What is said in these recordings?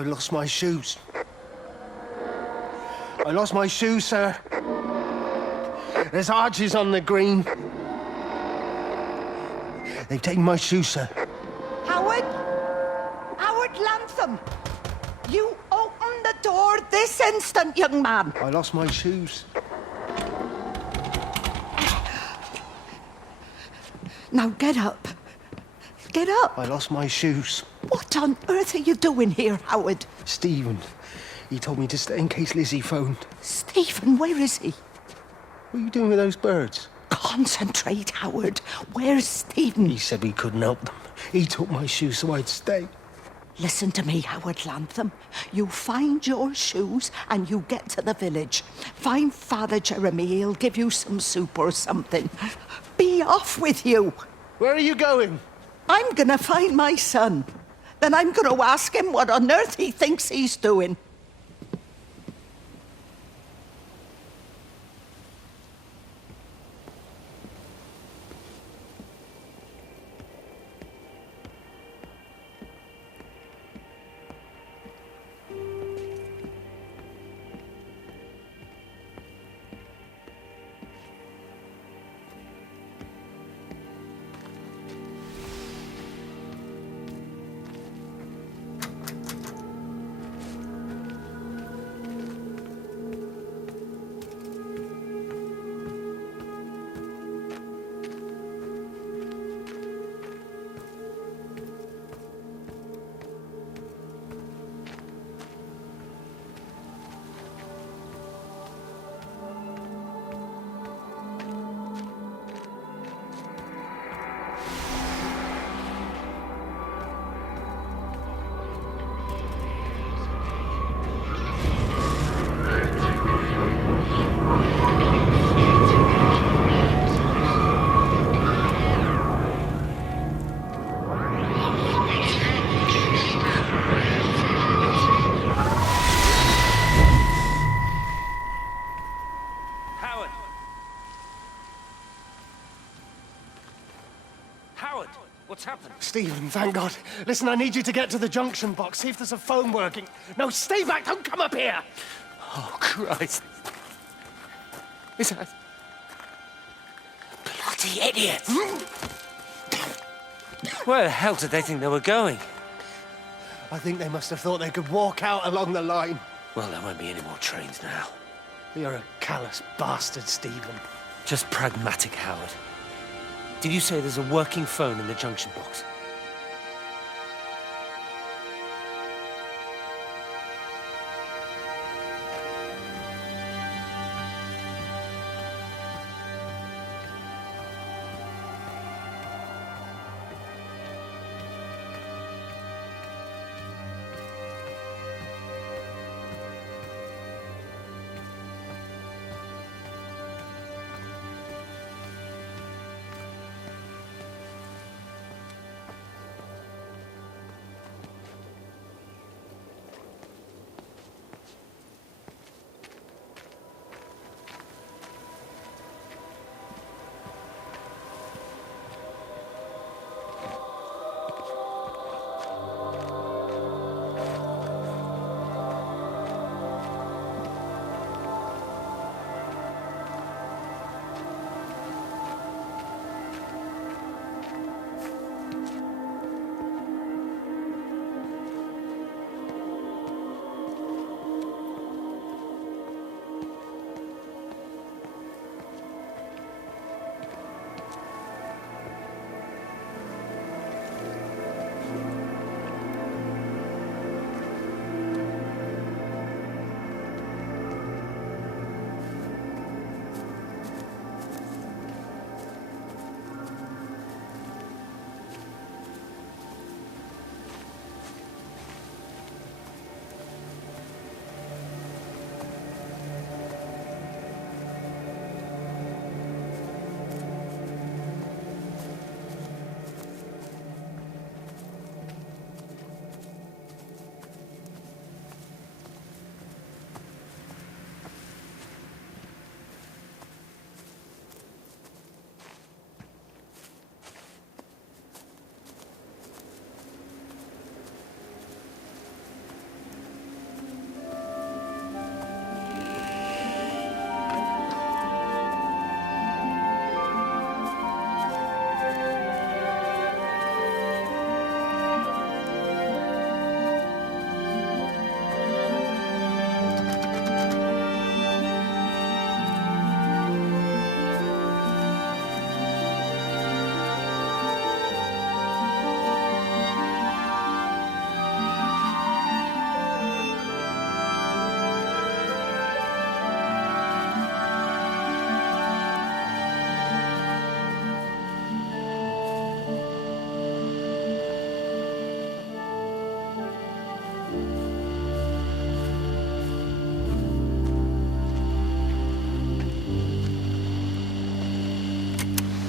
I lost my shoes. I lost my shoes, sir. There's arches on the green. They've taken my shoes, sir. Howard? Howard Lantham! You open the door this instant, young man. I lost my shoes. Now get up. Get up. I lost my shoes. What on earth are you doing here, Howard? Stephen, he told me to stay in case Lizzie phoned. Stephen, where is he? What are you doing with those birds? Concentrate, Howard. Where's Stephen? He said we couldn't help them. He took my shoes so I'd stay. Listen to me, Howard Lantham. You find your shoes and you get to the village. Find Father Jeremy. He'll give you some soup or something. Be off with you. Where are you going? I'm gonna find my son. Then I'm gonna ask him what on earth he thinks he's doing. Howard, what's happened? Stephen, thank God. Listen, I need you to get to the junction box, see if there's a phone working. No, stay back, don't come up here! Oh, Christ. Is that... Bloody idiot! Where the hell did they think they were going? I think they must have thought they could walk out along the line. Well, there won't be any more trains now. You're a callous bastard, Stephen. Just pragmatic, Howard. Did you say there's a working phone in the junction box?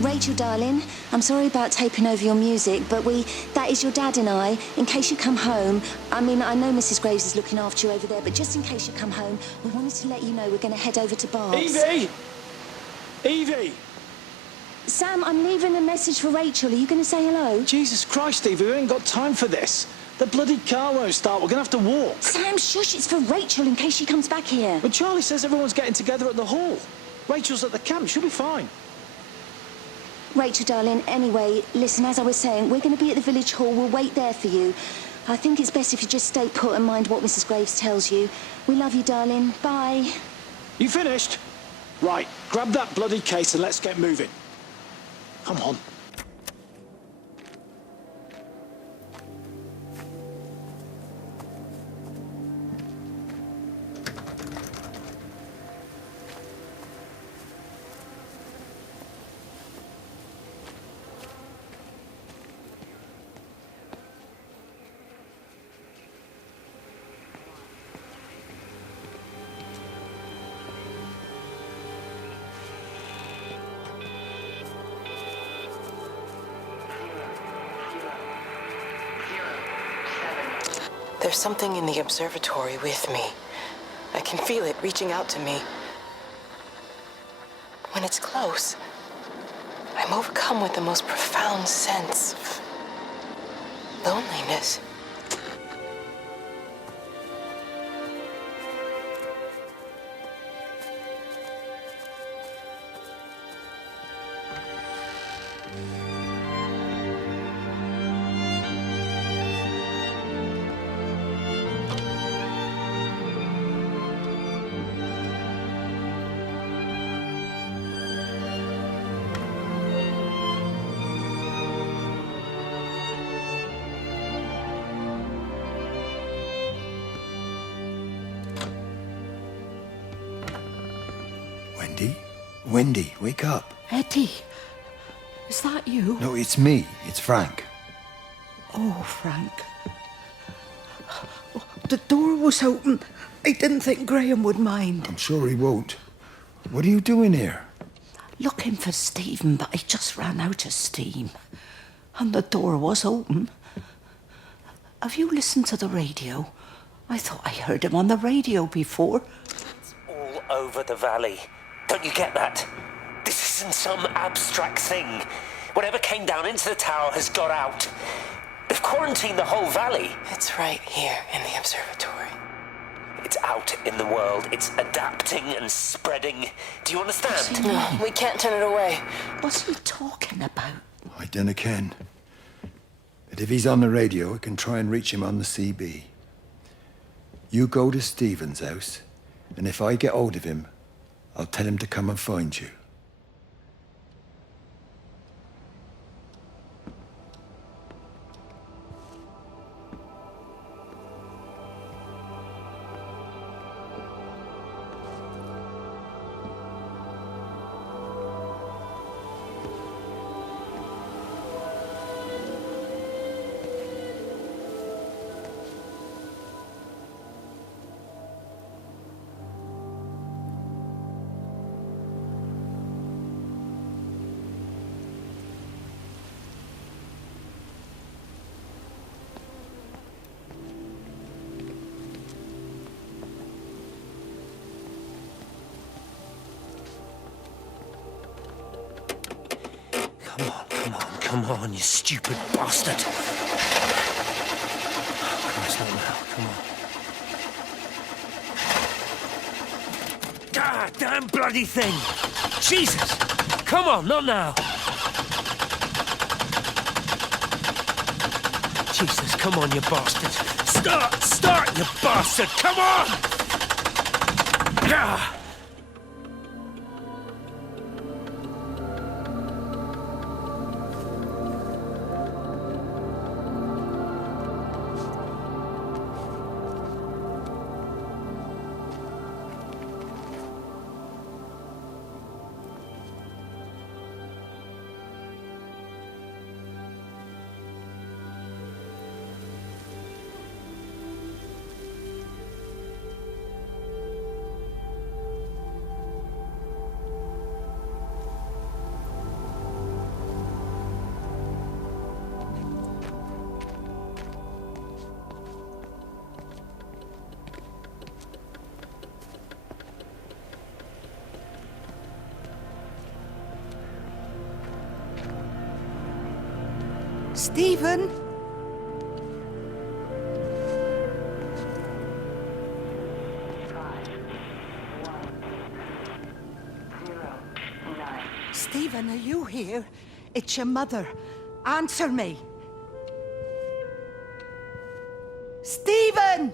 Rachel, darling, I'm sorry about taping over your music, but that is your dad and I. In case you come home, I mean, I know Mrs. Graves is looking after you over there, but just in case you come home, we wanted to let you know we're going to head over to Barb's. Evie! Evie! Sam, I'm leaving a message for Rachel. Are you going to say hello? Jesus Christ, Evie, we ain't got time for this. The bloody car won't start. We're going to have to walk. Sam, shush, it's for Rachel in case she comes back here. But Charlie says everyone's getting together at the hall. Rachel's at the camp. She'll be fine. Rachel, darling, anyway, listen, as I was saying, we're going to be at the village hall. We'll wait there for you. I think it's best if you just stay put and mind what Mrs. Graves tells you. We love you, darling. Bye. You finished? Right, grab that bloody case and let's get moving. Come on. There's something in the observatory with me. I can feel it reaching out to me. When it's close, I'm overcome with the most profound sense of loneliness. Wendy, wake up. Eddie, is that you? No, it's me. It's Frank. Oh, Frank. The door was open. I didn't think Graham would mind. I'm sure he won't. What are you doing here? Looking for Stephen, but I just ran out of steam. And the door was open. Have you listened to the radio? I thought I heard him on the radio before. It's all over the valley. Don't you get that? This isn't some abstract thing. Whatever came down into the tower has got out. They've quarantined the whole valley. It's right here in the observatory. It's out in the world. It's adapting and spreading. Do you understand? No, we can't turn it away. What's he talking about? I dunno ken. But if he's on the radio, I can try and reach him on the CB. You go to Stephen's house, and if I get hold of him, I'll tell him to come and find you. Come on, you stupid bastard. Oh, Christ, not now. Come on. God damn bloody thing! Jesus! Come on, not now! Jesus, come on, you bastard! Start, you bastard! Come on! Ah! Stephen? Stephen, are you here? It's your mother. Answer me. Stephen!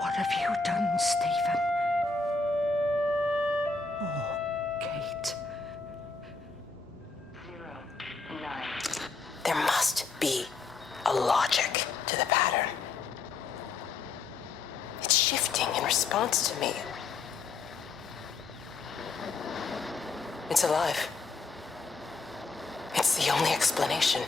What have you done, Stephen? Oh, Kate. There must be a logic to the pattern. It's shifting in response to me. It's alive. It's the only explanation.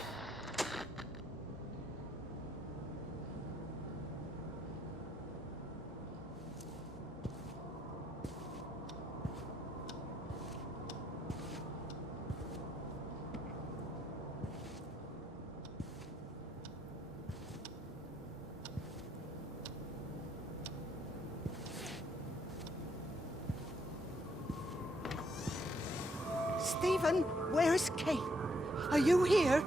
Stephen, where's Kate? Are you here?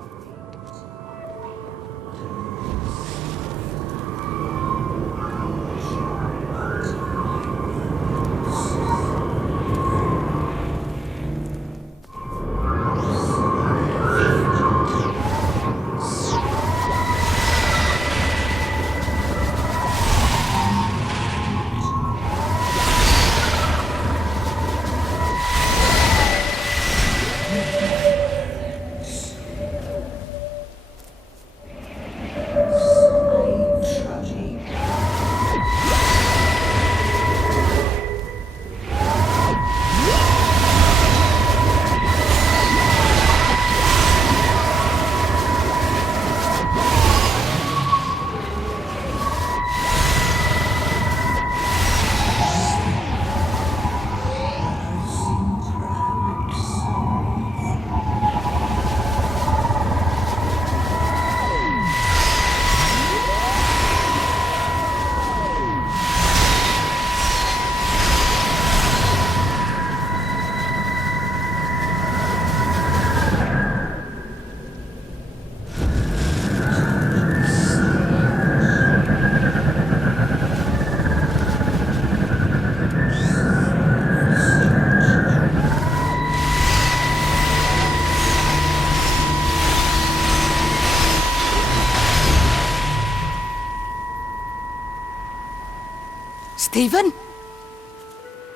Stephen?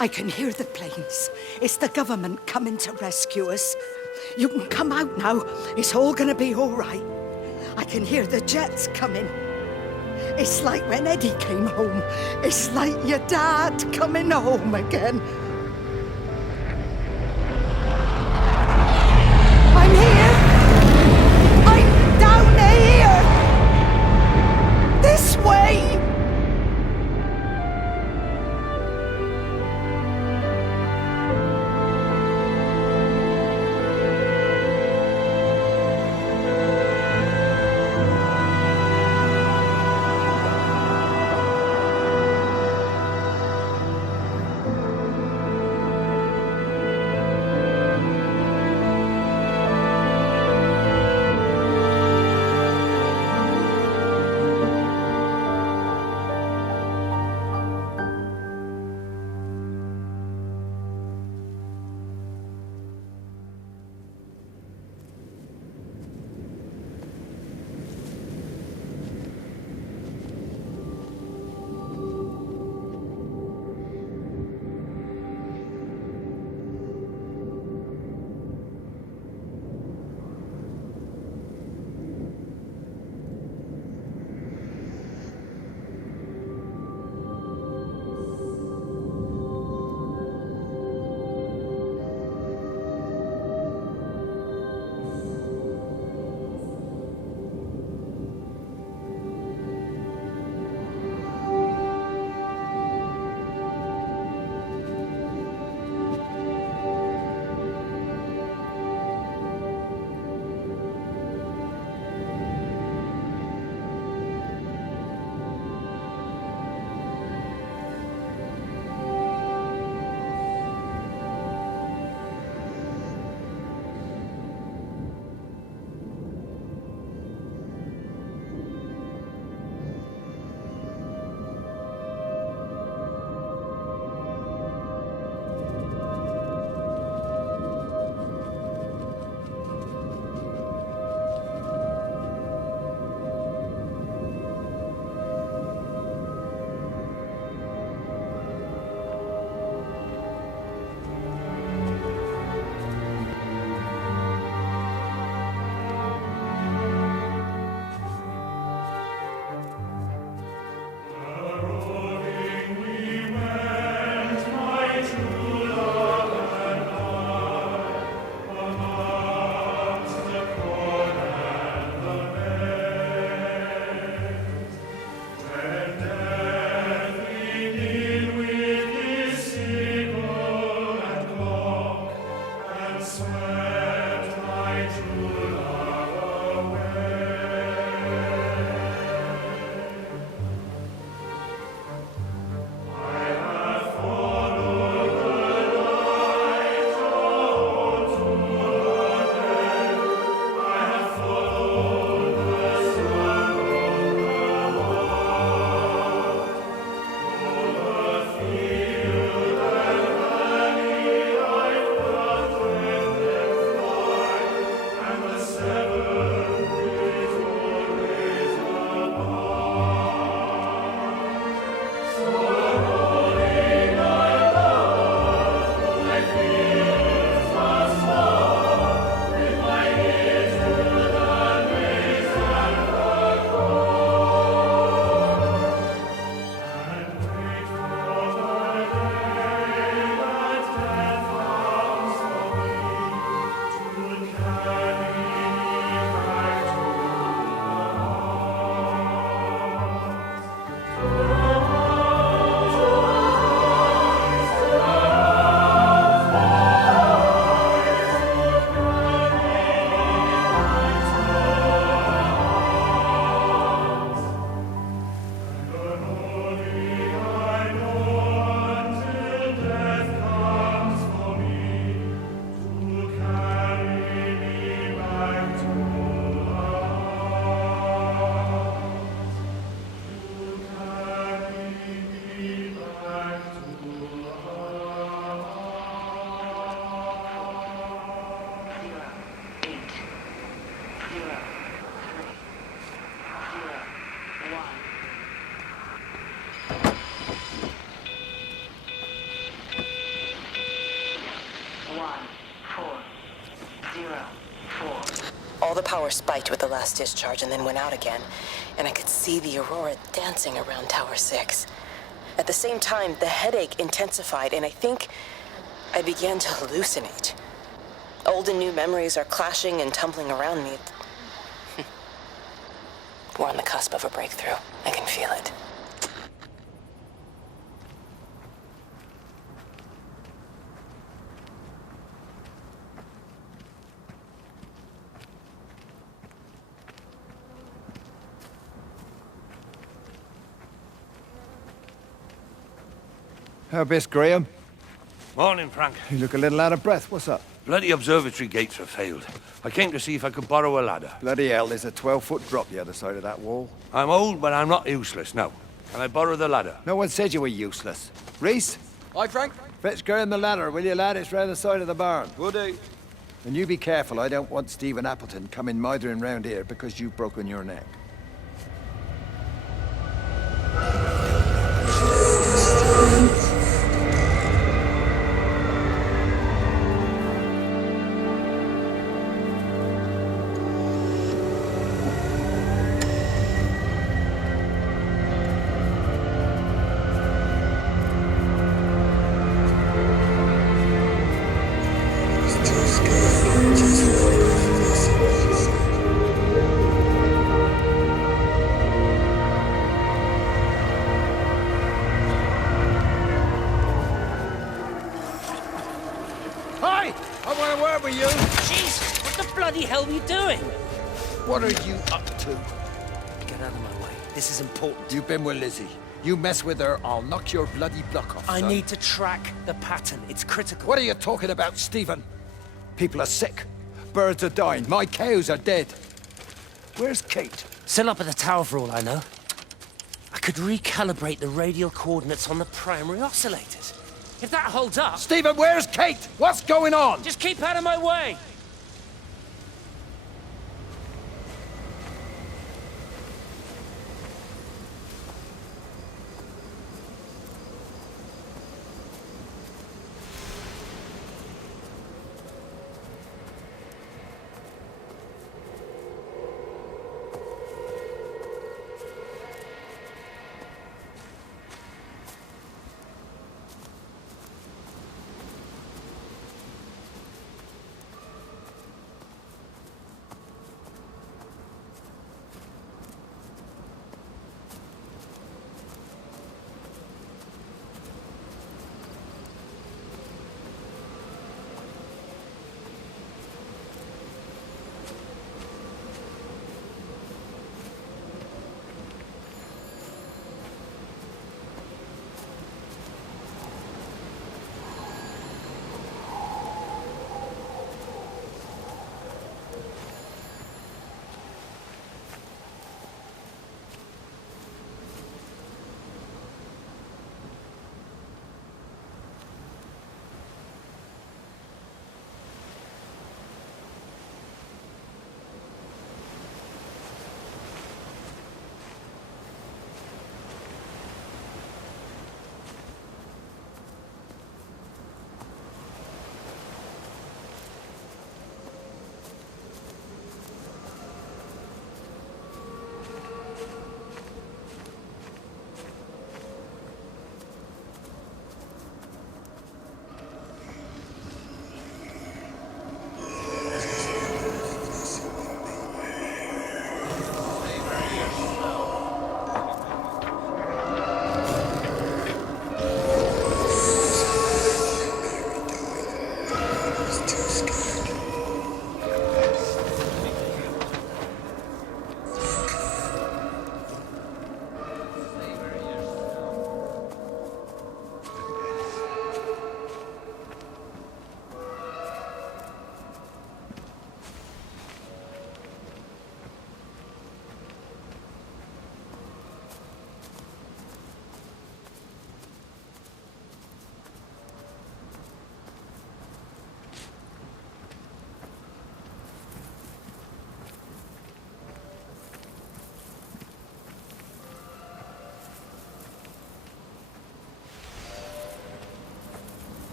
I can hear the planes. It's the government coming to rescue us. You can come out now. It's all gonna be all right. I can hear the jets coming. It's like when Eddie came home. It's like your dad coming home again. I'm here. I'm down here. This way. All the power spiked with the last discharge and then went out again, and I could see the aurora dancing around Tower 6. At the same time, the headache intensified, and I think I began to hallucinate. Old and new memories are clashing and tumbling around me. We're on the cusp of a breakthrough. I can feel it. How best, Graham? Morning, Frank. You look a little out of breath. What's up? Bloody observatory gates have failed. I came to see if I could borrow a ladder. Bloody hell, there's a 12-foot drop the other side of that wall. I'm old, but I'm not useless, no. Can I borrow the ladder? No one said you were useless. Reese? Hi, Frank. Fetch Graham the ladder, will you, lad? It's round the side of the barn. Will do. And you be careful. I don't want Stephen Appleton coming mithering round here because you've broken your neck. Hi! I want to word with you. Jesus, what the bloody hell are you doing? What are you up to? Get out of my way. This is important. You've been with Lizzie. You mess with her, I'll knock your bloody block off, I son. need to track the pattern. It's critical. What are you talking about, Stephen? People are sick. Birds are dying. My cows are dead. Where's Kate? Still up at the tower for all I know. I could recalibrate the radial coordinates on the primary oscillators. If that holds up, Stephen, where's Kate? What's going on? just keep out of my way.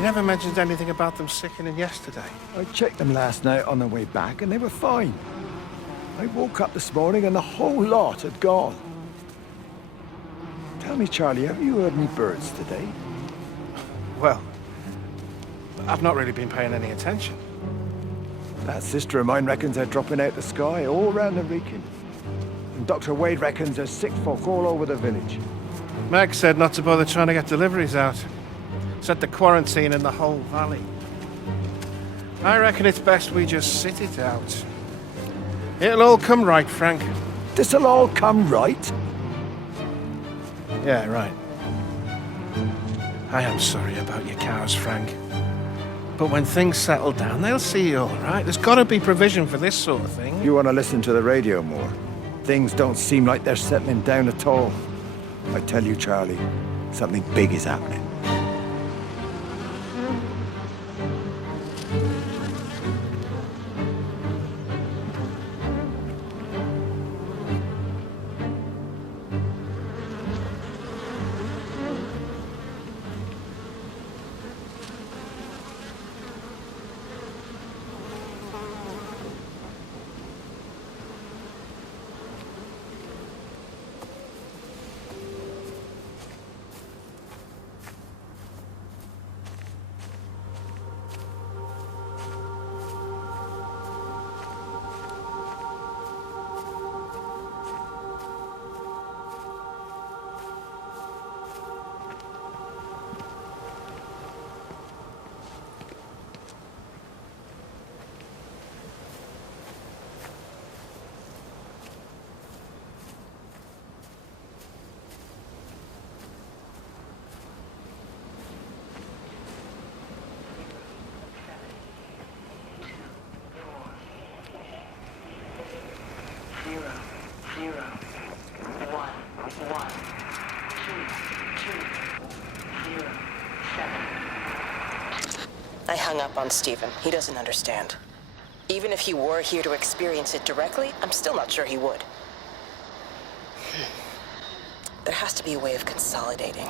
You never mentioned anything about them sickening yesterday. I checked them last night on the way back and they were fine. I woke up this morning and the whole lot had gone. Tell me, Charlie, have you heard any birds today? Well, I've not really been paying any attention. That sister of mine reckons they're dropping out the sky all round the region. And Dr. Wade reckons there's sick folk all over the village. Meg said not to bother trying to get deliveries out. Said the quarantine in the whole valley. I reckon it's best we just sit it out. It'll all come right, Frank. This'll all come right. Yeah, right. I am sorry about your cows, Frank. But when things settle down, they'll see you all right. There's got to be provision for this sort of thing. You want to listen to the radio more? Things don't seem like they're settling down at all. I tell you, Charlie, something big is happening. I hung up on Stephen. He doesn't understand. Even if he were here to experience it directly, I'm still not sure he would. There has to be a way of consolidating,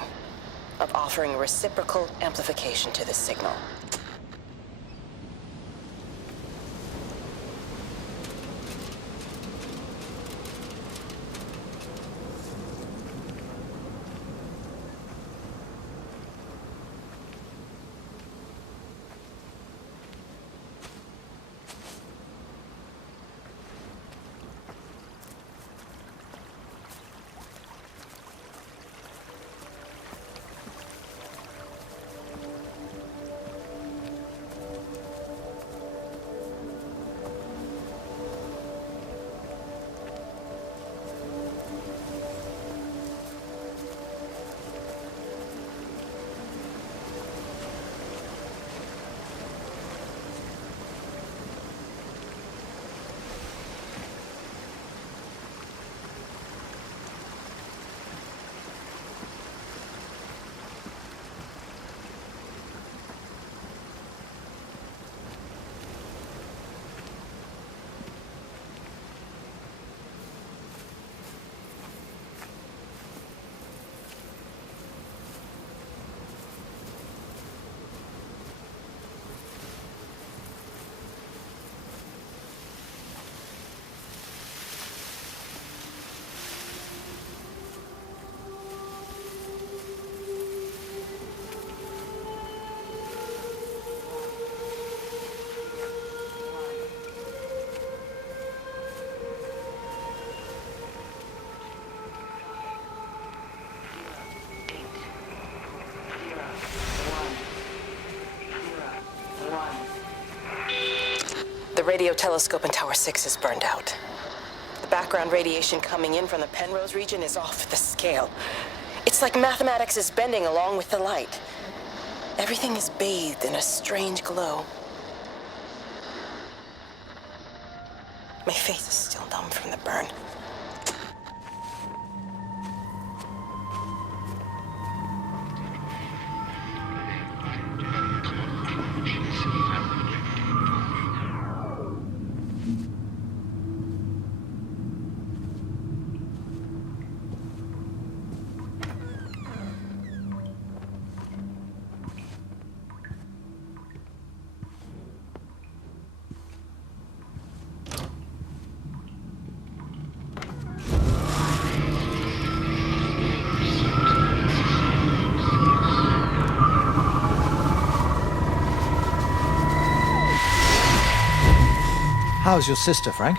of offering reciprocal amplification to this signal. The radio telescope in Tower 6 is burned out. The background radiation coming in from the Penrose region is off the scale. It's like mathematics is bending along with the light. Everything is bathed in a strange glow. My face is still numb from the burn. How's your sister, Frank?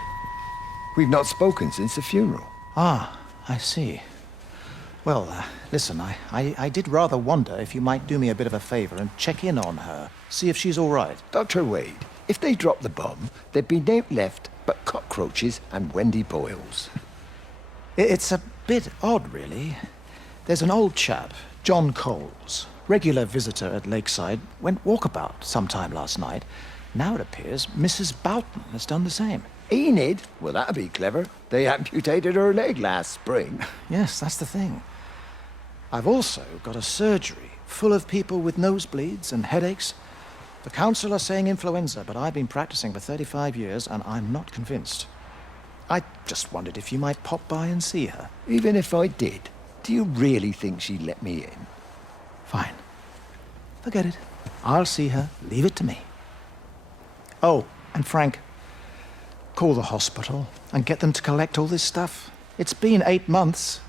We've not spoken since the funeral. Ah, I see. Well, listen, I did rather wonder if you might do me a bit of a favor and check in on her, see if she's all right. Dr. Wade, if they dropped the bomb, there'd be no left but cockroaches and Wendy Boyles. It's a bit odd, really. There's an old chap, John Coles, regular visitor at Lakeside, went walkabout sometime last night. Now it appears Mrs. Boughton has done the same. Enid? Well, that'd be clever. They amputated her leg last spring. Yes, that's the thing. I've also got a surgery full of people with nosebleeds and headaches. The council are saying influenza, but I've been practicing for 35 years and I'm not convinced. I just wondered if you might pop by and see her. Even if I did, do you really think she'd let me in? Fine. Forget it. I'll see her. Leave it to me. Oh, and Frank, call the hospital and get them to collect all this stuff. It's been 8 months.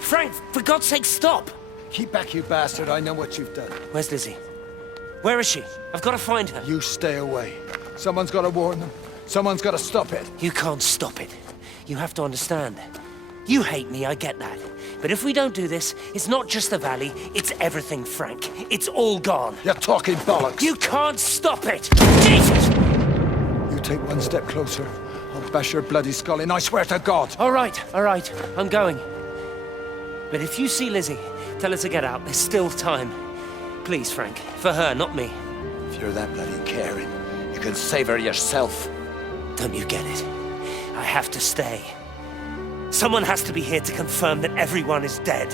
Frank, for God's sake, stop! Keep back, you bastard. I know what you've done. Where's Lizzie? Where is she? I've got to find her. You stay away. Someone's got to warn them. Someone's got to stop it. You can't stop it. You have to understand. You hate me, I get that. But if we don't do this, it's not just the valley, it's everything, Frank. It's all gone. You're talking bollocks. You can't stop it! Jesus! You take one step closer, I'll bash your bloody skull in, I swear to God. All right, I'm going. But if you see Lizzie, tell her to get out. There's still time. Please, Frank. For her, not me. If you're that bloody caring, you can save her yourself. Don't you get it? I have to stay. Someone has to be here to confirm that everyone is dead.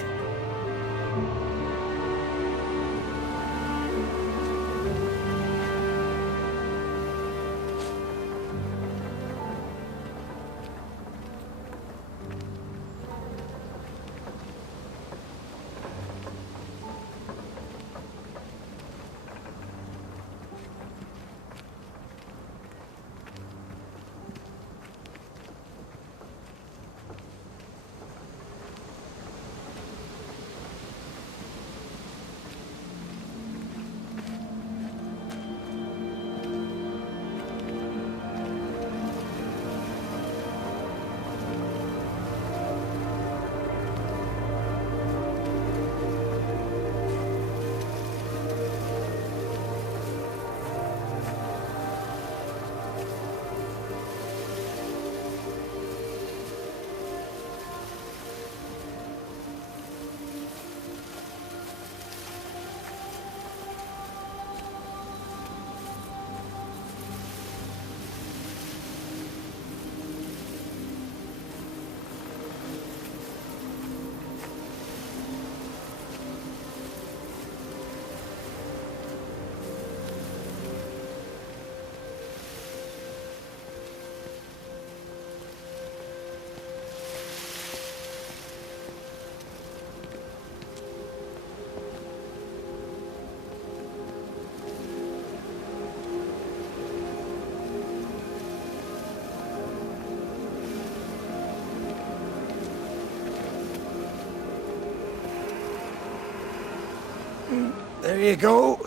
There you go.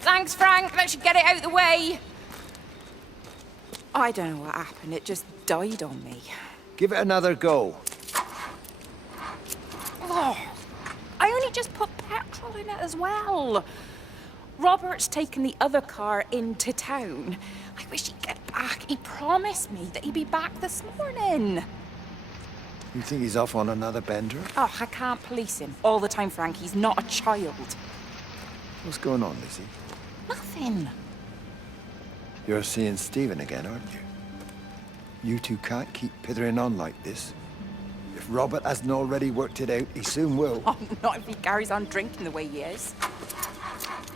Thanks, Frank. That should get it out the way. I don't know what happened. It just died on me. Give it another go. Oh, I only just put petrol in it as well. Robert's taken the other car into town. I wish he'd get back. He promised me that he'd be back this morning. You think he's off on another bender? Oh, I can't police him all the time, Frank. He's not a child. What's going on, Lizzie? Nothing. You're seeing Stephen again, aren't you? You two can't keep pithering on like this. If Robert hasn't already worked it out, he soon will. Oh, not if he carries on drinking the way he is.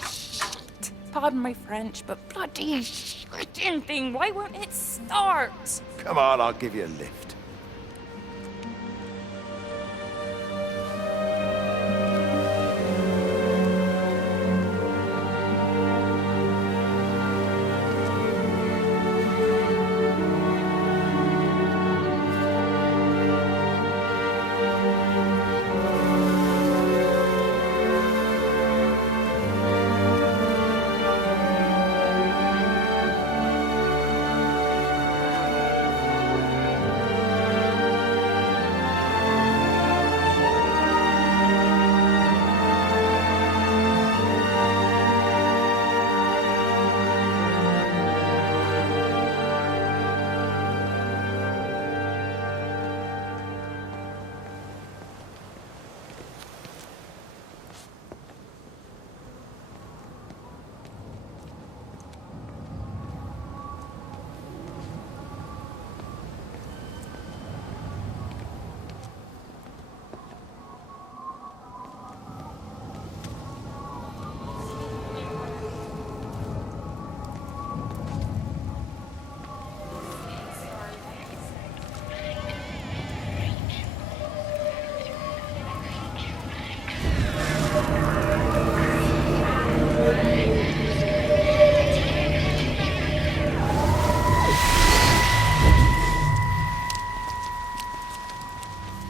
Shit. Pardon my French, but bloody shitting thing, why won't it start? Come on, I'll give you a lift.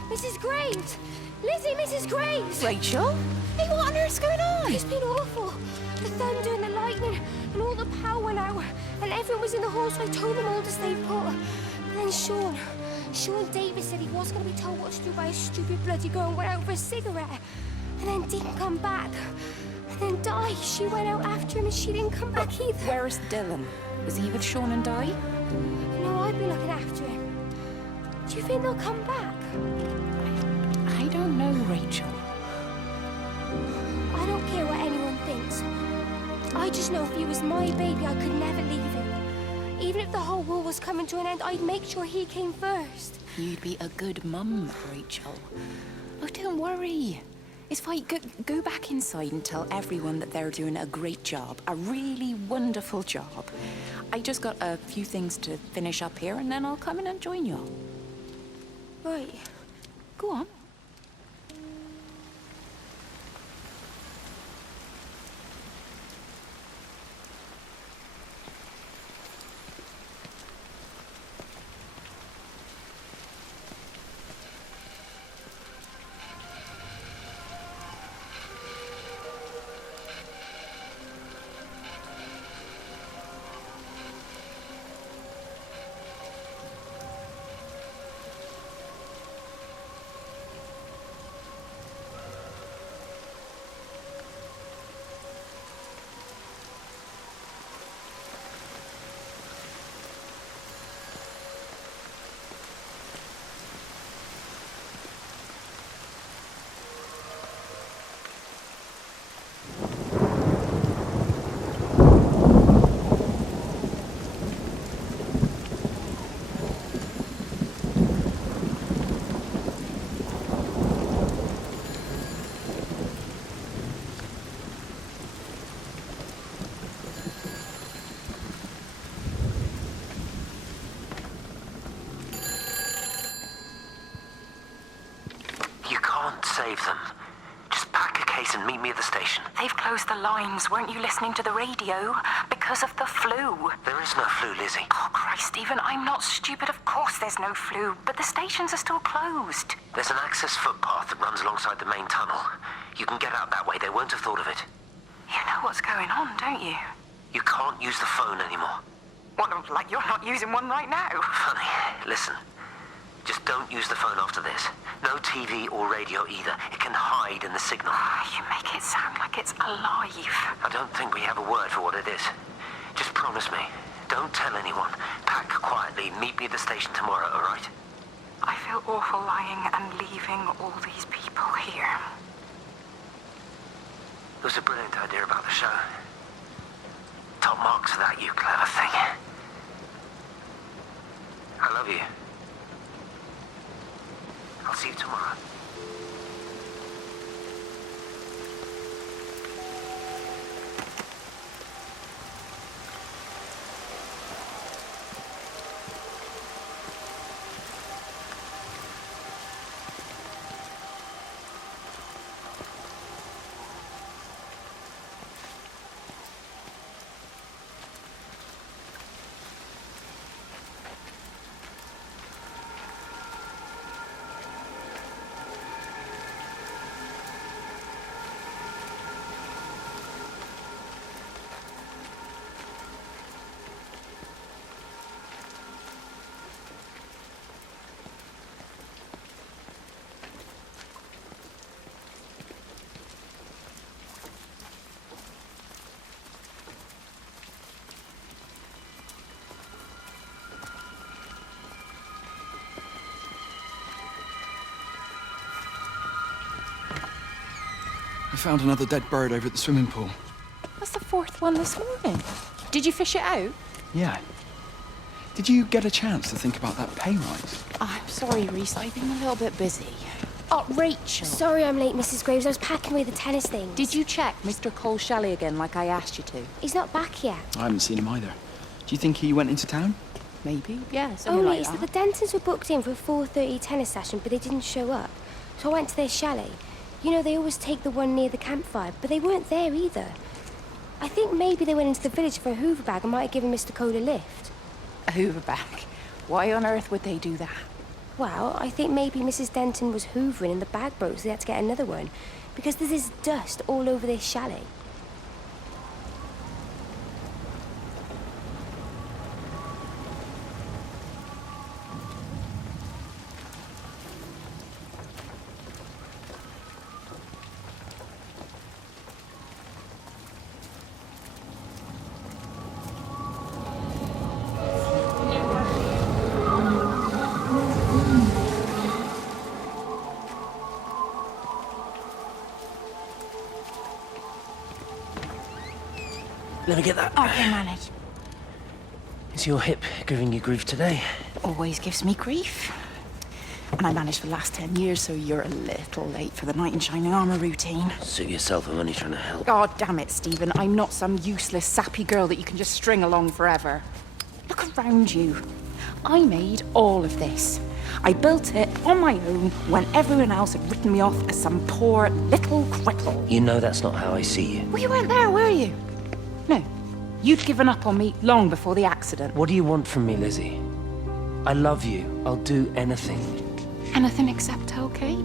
Mrs. Graves! Lizzie, Mrs. Graves! Rachel? Hey, what on earth's going on? It's been awful. The thunder and the lightning and all the power went out and everyone was in the hall, so I told them all to stay put. And then Sean Davis said he was going to be told what to do by a stupid bloody girl and went out for a cigarette. And then didn't come back. And then Di, she went out after him and she didn't come back either. Where's Dylan? Was he with Sean and Di? No, I'd be looking after him. Do you think they'll come back? I don't know, Rachel. I don't care what anyone thinks. I just know if he was my baby, I could never leave him. Even if the whole world was coming to an end, I'd make sure he came first. You'd be a good mum, Rachel. Oh, don't worry. It's fine. Go back inside and tell everyone that they're doing a great job. A really wonderful job. I just got a few things to finish up here, and then I'll come in and join you. Right. Go on. Save them. Just pack a case and meet me at the station. They've closed the lines. Weren't you listening to the radio? Because of the flu. There is no flu, Lizzie. Oh, Christ, Stephen, I'm not stupid. Of course there's no flu. But the stations are still closed. There's an access footpath that runs alongside the main tunnel. You can get out that way. They won't have thought of it. on, don't you? You can't use the phone anymore. What, like you're not using one right now? Funny. Listen. Just don't use the phone after this. No TV or radio either. It can hide in the signal. You make it sound like it's alive. I don't think we have a word for what it is. Just promise me. Don't tell anyone. Pack quietly. Meet me at the station tomorrow, all right? I feel awful lying and leaving all these people here. It was a brilliant idea about the show. Top marks for that, you clever thing. I love you. I'll see you tomorrow. I found another dead bird over at the swimming pool. That's the fourth one this morning. Did you fish it out? Yeah. Did you get a chance to think about that pay rise? I'm sorry, Reese. I've been a little bit busy. Oh, Rachel. Sorry I'm late, Mrs. Graves. I was packing away the tennis things. Did you check Mr. Cole Shelley again like I asked you to? He's not back yet. I haven't seen him either. Do you think he went into town? Maybe, yeah, Oh, something like it's that. that the Dentons were booked in for a 4:30 tennis session, but they didn't show up. So I went to their chalet. You know, they always take the one near the campfire, but they weren't there either. I think maybe they went into the village for a Hoover bag and might have given Mr. Cole a lift. A Hoover bag? Why on earth would they do that? Well, I think maybe Mrs. Denton was hoovering and the bag broke, so they had to get another one. Because there's this dust all over this chalet. Let me get that. I can manage. Is your hip giving you grief today? Always gives me grief. And I managed for the last 10 years, so you're a little late for the knight in shining armor routine. Suit yourself, I'm only trying to help. God damn it, Stephen. I'm not some useless, sappy girl that you can just string along forever. Look around you. I made all of this. I built it on my own when everyone else had written me off as some poor little cripple. You know that's not how I see you. Well, you weren't there, were you? No. You'd given up on me long before the accident. What do you want from me, Lizzie? I love you. I'll do anything. Anything except tell Kate?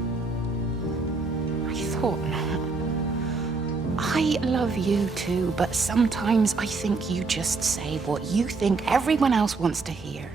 I thought not. I love you too, but sometimes I think you just say what you think everyone else wants to hear.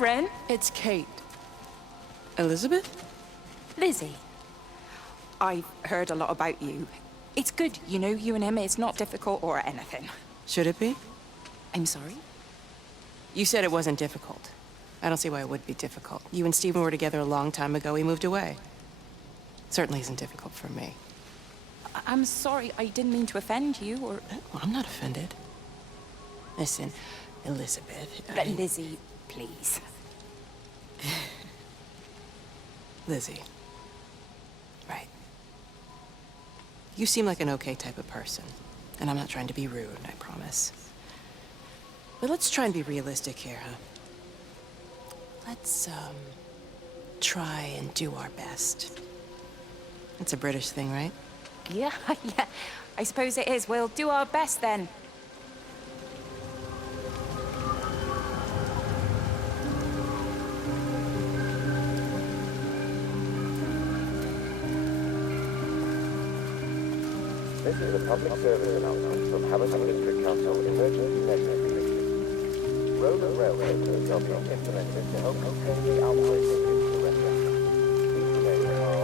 Catherine. It's Kate. Elizabeth? Lizzie. I've heard a lot about you. It's good, you know, you and him, it's not difficult or anything. Should it be? I'm sorry? You said it wasn't difficult. I don't see why it would be difficult. You and Stephen were together a long time ago. He moved away. Certainly isn't difficult for me. I'm sorry, I didn't mean to offend you, or... Well, I'm not offended. Listen, Elizabeth... But Lizzie, please. Lizzie. Right. You seem like an okay type of person. And I'm not trying to be rude, I promise. But let's try and be realistic here, huh? Let's, try and do our best. It's a British thing, right? Yeah, yeah, I suppose it is. We'll do our best then. This is a public service announcement from Hamilton District Council Emergency Measures Division. Road and railway measures are being implemented to help contain the outbreak of influenza. Please remain calm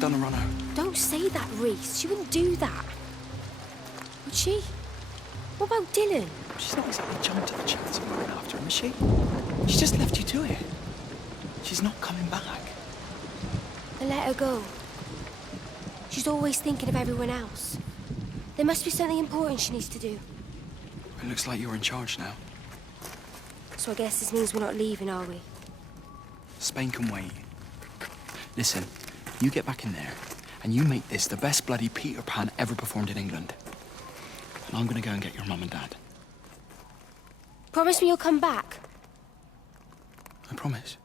Done a run out. Don't say that, Reese. She wouldn't do that. Would she? What about Dylan? She's not exactly jumped at the chance of looking after him, is she? She just left you to it. She's not coming back. Then let her go. She's always thinking of everyone else. There must be something important she needs to do. It looks like you're in charge now. So I guess this means we're not leaving, are we? Spain can wait. Listen, you get back in there, and you make this the best bloody Peter Pan ever performed in England. And I'm gonna go and get your mum and dad. Promise me you'll come back. I promise.